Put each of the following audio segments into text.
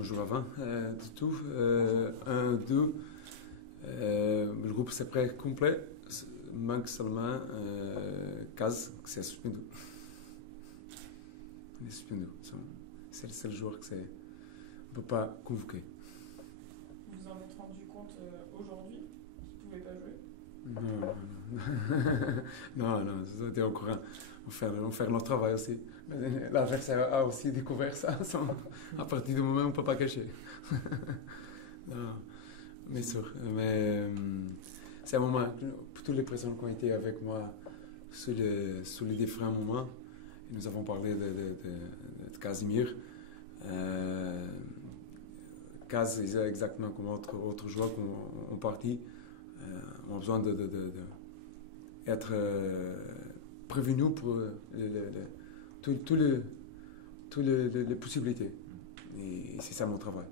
bonjour avant du tout. 1, 2. Le groupe c'est prêt complet. Manque seulement Kaz, que c'est suspendu. Il est suspendu. C'est le seul joueur que on ne peut pas convoquer. Vous en êtes rendu compte aujourd'hui qu'il ne pouvait pas jouer? Non, c'était au courant. On fait notre travail aussi. L'adversaire a aussi découvert ça. À partir du moment où on ne peut pas cacher. Non, mais sûr. Mais c'est un moment, pour toutes les personnes qui ont été avec moi sous les différents moments, et nous avons parlé de Casimir. Kaz, exactement comme autres joueurs qui ont parti, ont besoin d'être prévenus pour toutes les possibilités. Et c'est ça mon travail.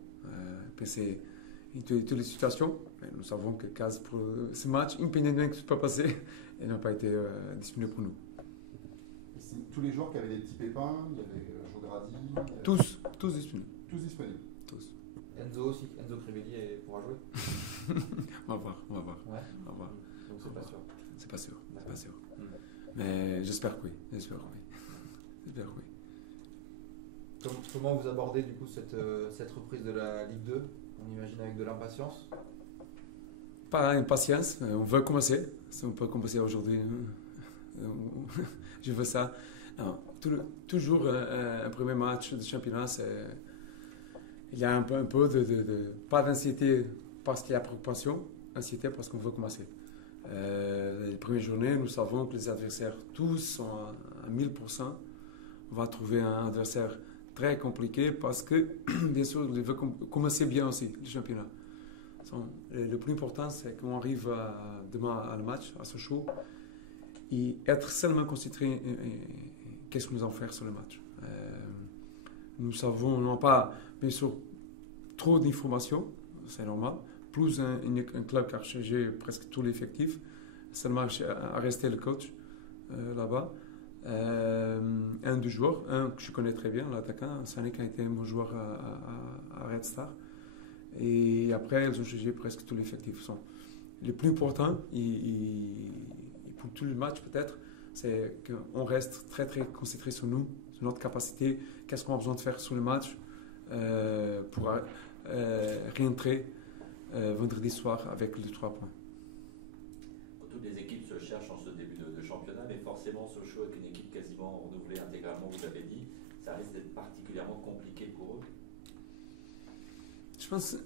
C'est toutes les situations. Nous savons que Kaz, pour ce match, indépendamment de ce qui peut passer, il n'a pas été disponible pour nous. Tous les joueurs qui avaient des petits pépins, il y avait Jogradi. Tous disponibles. Tous disponibles. Tous. Enzo aussi, Enzo Crivelli pourra jouer. On va voir. Ouais. On va voir. Donc c'est pas sûr. C'est pas sûr. Mais j'espère que oui. Comment vous abordez du coup cette reprise de la Ligue 2? On imagine avec de l'impatience? Pas impatience, on veut commencer. Si on peut commencer aujourd'hui, je veux ça. Non, toujours un premier match de championnat, il y a un peu pas d'anxiété parce qu'il y a préoccupation, anxiété parce qu'on veut commencer. Les premières journées, nous savons que les adversaires, tous sont à 1000%. On va trouver un adversaire très compliqué parce que, bien sûr, il veut commencer bien aussi, le championnat. Le plus important, c'est qu'on arrive demain à le match, à ce show, et être seulement concentré qu'est-ce que nous allons faire sur le match. Nous savons, non pas, bien sûr, trop d'informations, c'est normal, plus un club qui a changé presque tout l'effectif, seulement à rester le coach là-bas. Un des joueurs, un que je connais très bien, l'attaquant, Sanik a été mon joueur à Red Star. Et après, ils ont changé presque tout l'effectif. Le plus important, et pour tout le match peut-être, c'est qu'on reste très très concentré sur nous, sur notre capacité, qu'est-ce qu'on a besoin de faire sur le match pour réentrer vendredi soir avec les 3 points. Toutes les équipes se cherchent en ce début de championnat, mais forcément Sochaux avec une équipe quasiment renouvelée intégralement, vous l'avez dit, ça risque d'être particulièrement compliqué pour eux. Je pense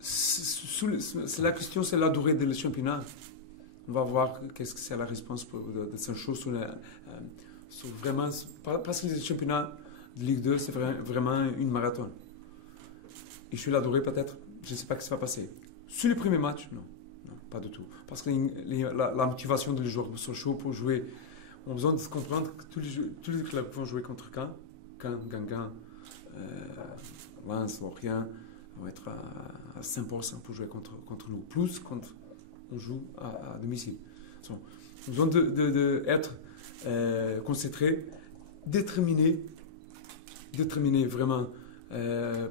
c'est la question, c'est la durée du championnat. On va voir qu'est-ce que c'est la réponse de Sochaux sur vraiment, parce que le championnat de Ligue 2, c'est vraiment une marathon. Et sur la durée, peut-être, je ne sais pas ce qui va passer. Sur le premier match, non, pas du tout. Parce que la motivation des joueurs de Sochaux pour jouer, on a besoin de se comprendre que tous les clubs vont jouer contre Caen, Guingamp, Lens, Lorient, vont être à 5% pour jouer contre nous. Plus quand on joue à domicile. On a besoin d'être concentré, déterminé vraiment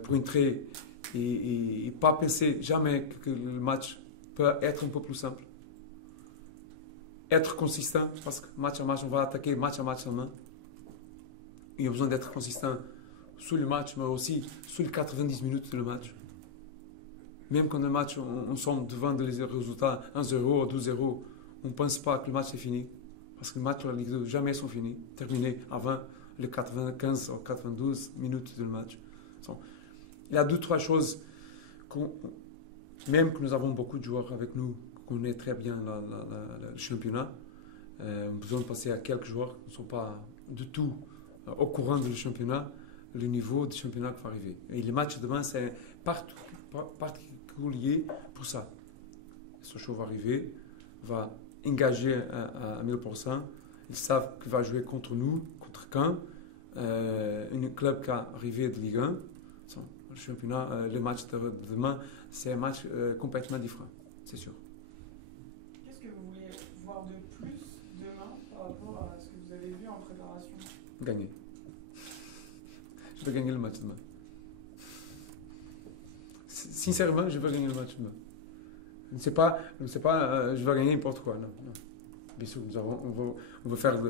pour entrer et pas penser jamais que le match peut être un peu plus simple. Être consistant, parce que match à match, on va attaquer match à match seulement. Il y a besoin d'être consistant sur le match, mais aussi sur les 90 minutes du match. Même quand le match, on sommes devant des résultats 1-0 ou 2-0, on ne pense pas que le match est fini. Parce que les matchs de la Ligue 2 jamais sont finis, terminés avant les 95 ou 92 minutes du match. Il y a 2-3 choses, même que nous avons beaucoup de joueurs avec nous, qu'on connaît très bien le championnat, on a besoin de passer à quelques joueurs qui ne sont pas du tout au courant du championnat, le niveau du championnat qui va arriver. Et les matchs demain, c'est particulier pour ça. Sochaux va arriver, va engager à 1000%. Ils savent qu'il va jouer contre nous, contre Caen, un club qui est arrivé de Ligue 1. Le championnat, le match de demain, c'est un match complètement différent, c'est sûr. Qu'est-ce que vous voulez voir de plus demain par rapport à ce que vous avez vu en préparation? Gagner. Je vais gagner le match demain. sincèrement, je veux gagner le match demain. Je ne sais pas, je vais gagner n'importe quoi. Non, non. Bien sûr, on va faire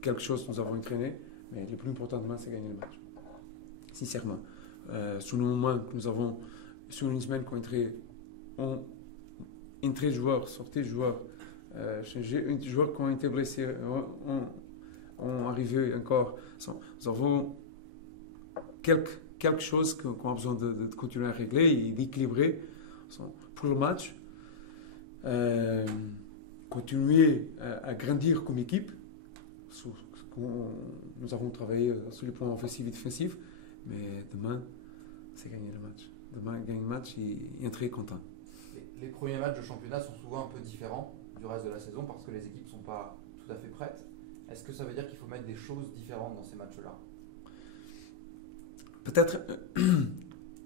quelque chose que nous avons entraîné, mais le plus important demain, c'est gagner le match. Sincèrement. Sur le moment que nous avons, sur une semaine qu'on entré joueurs, sorti joueurs, changé un joueur qui ont été blessés, ont arrivé encore. Nous avons quelque chose qu'on a besoin de continuer à régler et d'équilibrer pour le match. Continuer à grandir comme équipe. Nous avons travaillé sur les points offensifs et défensifs, mais demain, c'est gagner le match. Demain, gagner le match et entrer content. Les premiers matchs de championnat sont souvent un peu différents du reste de la saison parce que les équipes ne sont pas tout à fait prêtes. Est-ce que ça veut dire qu'il faut mettre des choses différentes dans ces matchs-là? Peut-être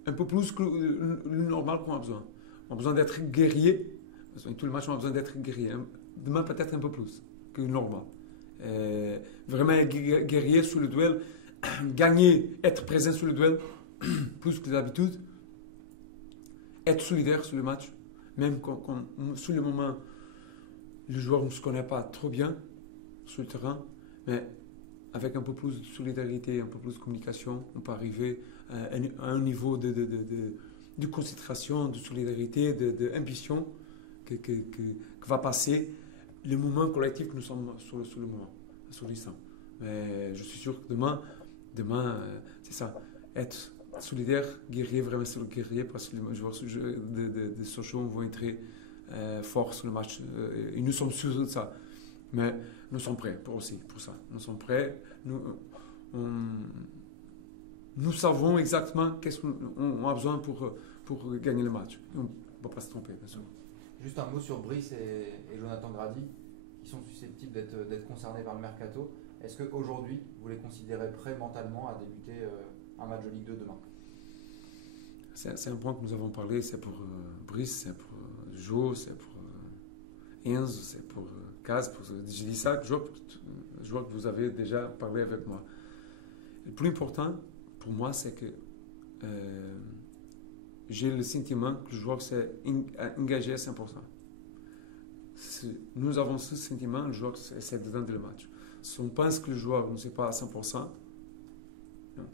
un peu plus que le normal qu'on a besoin. On a besoin d'être guerrier. Tout le match, on a besoin d'être guerrier. Demain, peut-être un peu plus que le normal. Vraiment guerrier sur le duel. Gagner, être présent sur le duel, plus que d'habitude. Être solidaire sur le match. Même quand sur le moment, le joueur ne se connaît pas trop bien sur le terrain, mais avec un peu plus de solidarité, un peu plus de communication, on peut arriver à un niveau de concentration, de solidarité, d'ambition que va passer le moment collectif que nous sommes sur le moment, sur l'instant. Mais je suis sûr que demain c'est ça, être solidaire, guerrier, vraiment sur le guerrier, parce que les joueurs de Sochaux vont être forts sur le match. Et nous sommes sûrs de ça. Mais nous sommes prêts pour ça. Nous sommes prêts. Nous savons exactement qu'est-ce qu'on a besoin pour gagner le match. On ne va pas se tromper, bien sûr. Juste un mot sur Brice et Jonathan Grady, qui sont susceptibles d'être concernés par le mercato. Est-ce qu'aujourd'hui, vous les considérez prêts mentalement à débuter un match de Ligue 2 demain? C'est un point que nous avons parlé. C'est pour Brice, c'est pour Jo, c'est pour Enzo, c'est pour Kaz. Je dis ça, je vois que vous avez déjà parlé avec moi. Le plus important pour moi, c'est que j'ai le sentiment que le joueur s'est engagé à 100%. Nous avons ce sentiment, le joueur essaie de donner le match. Si on pense que le joueur ne sait pas à 100%, non,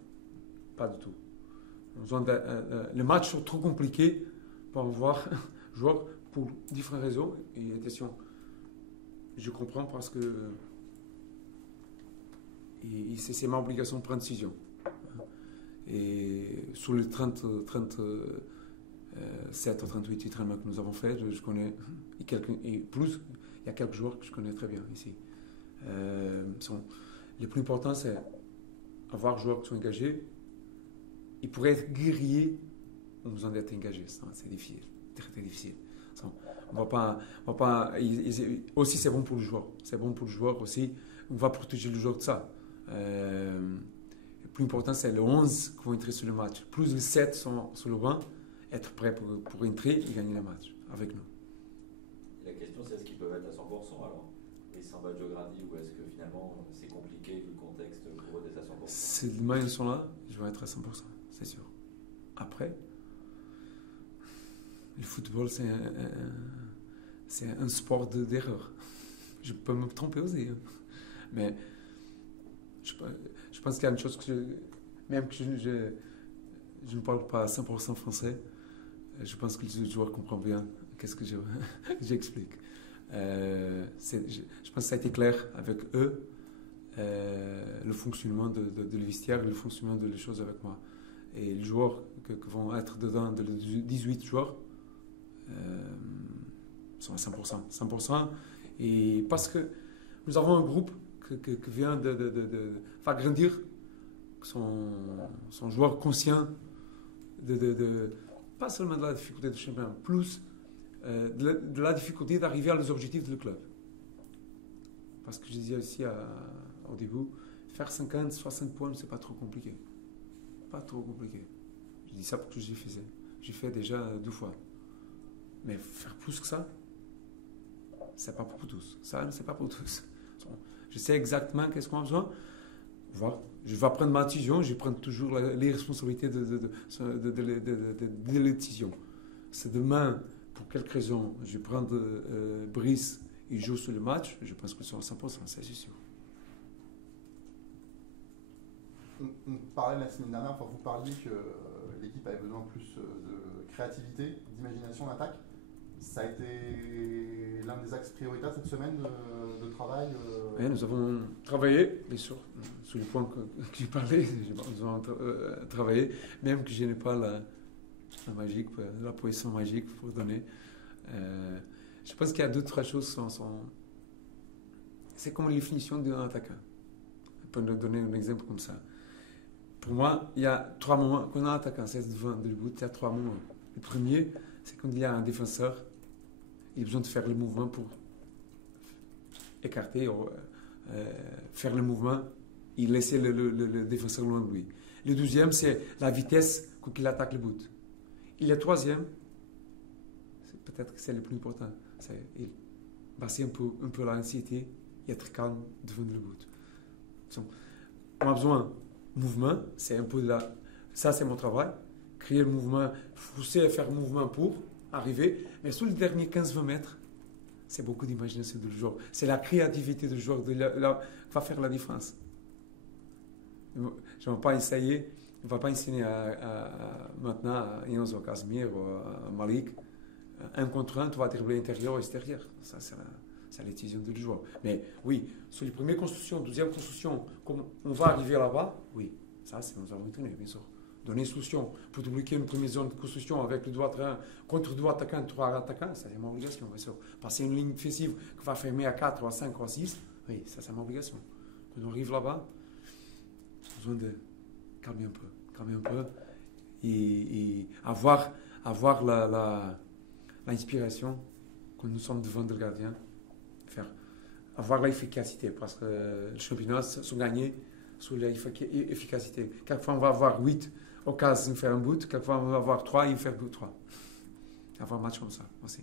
pas du tout. Les matchs sont trop compliqués pour avoir joueur pour différentes raisons. Et attention, je comprends parce que c'est ma obligation de prendre décision. Et sur les 37 ou 38 entraînements que nous avons fait, je connais, et plus, il y a quelques joueurs que je connais très bien ici. Le plus important, c'est avoir des joueurs qui sont engagés. Ils pourraient être guerriers en besoin d'être engagés. C'est difficile, très difficile. On va pas. Aussi, c'est bon pour le joueur. C'est bon pour le joueur aussi. On va protéger le joueur de ça. Le plus important, c'est les 11 qui vont entrer sur le match. Plus les 7 sont sur le banc, être prêts pour entrer et gagner le match avec nous. La question, c'est est-ce qu'ils peuvent être à 100% alors? Et Samba Diogradi, ou est-ce que finalement c'est compliqué vu le contexte pour eux d'être à 100%? Si demain ils sont là, je vais être à 100%, c'est sûr. Après, le football, c'est un sport d'erreur. Je peux me tromper aussi. Hein. Mais je pense qu'il y a une chose que même que je ne parle pas à 100% français, je pense que le joueur comprend bien qu'est-ce que j'explique. Je pense que ça a été clair avec eux, le fonctionnement de le vestiaire, le fonctionnement de les choses avec moi. Et les joueurs qui vont être dedans, de 18 joueurs, sont à 100%. 100%. Et parce que nous avons un groupe qui vient de faire grandir, qui sont joueurs conscients pas seulement de la difficulté du championnat, plus de la difficulté d'arriver à les objectifs du club. Parce que je disais aussi au début, faire 50, 60 points, c'est pas trop compliqué. Pas trop compliqué. Je dis ça parce que j'ai fait déjà 2 fois. Mais faire plus que ça, c'est pas pour tous. Ça, c'est pas pour tous. Je sais exactement qu'est-ce qu'on a besoin. je vais prendre ma décision, je prends toujours les responsabilités de la décision. C'est demain, pour quelque raison, je prends Brice, il joue sur le match, je pense que c'est à 100%, c'est sûr. On parlait la semaine dernière, vous parliez que l'équipe avait besoin plus de créativité, d'imagination en attaque. Ça a été l'un des axes prioritaires cette semaine de travail Oui, nous avons travaillé, bien sûr, sur le point que tu parlais, nous avons travaillé, même que je n'ai pas la poisson magique pour donner. Je pense qu'il y a deux, trois choses c'est comme la définition d'un attaquant. Pour nous donner un exemple comme ça. Pour moi, il y a 3 moments. Quand on a un attaquant, c'est devant le but, il y a 3 moments. Le premier, c'est quand il y a un défenseur, il a besoin de faire le mouvement pour écarter, faire le mouvement et laisser le défenseur loin de lui. Le deuxième, c'est la vitesse quand il attaque le but. Et le troisième, peut-être que c'est le plus important, c'est baisser un peu l'anxiété et être calme devant le but. Donc, on a besoin de mouvement, c'est un peu ça c'est mon travail, créer le mouvement, pousser à faire le mouvement pour arriver, mais sur les derniers 15-20 mètres, c'est beaucoup d'imagination du joueur. C'est la créativité du joueur qui va faire la différence. Je ne vais pas essayer, on ne va pas enseigner maintenant à Enzo Casemiro ou à Malik, un contre un, tu vas dribbler intérieur et extérieur. Ça, c'est la décision du joueur. Mais oui, sur les premières constructions, deuxième construction, comme on va arriver là-bas, oui, ça, c'est nous avons entraîné, bien sûr. Donner une solution pour débloquer une première zone de construction avec le droit contre 2 attaquants, 3 attaquants, ça c'est mon obligation, bien sûr. Passer une ligne défensive qui va fermer à 4 ou à 5 ou à 6, oui, ça c'est mon obligation. Quand on arrive là-bas, on a besoin de calmer un peu et avoir l'inspiration quand nous sommes devant le gardien, avoir l'efficacité, parce que le championnat sont gagnés sur l'efficacité. Quelquefois, on va avoir 8 occasions de faire un but, quelquefois, on va avoir 3 et faire 3. Avoir un match comme ça aussi.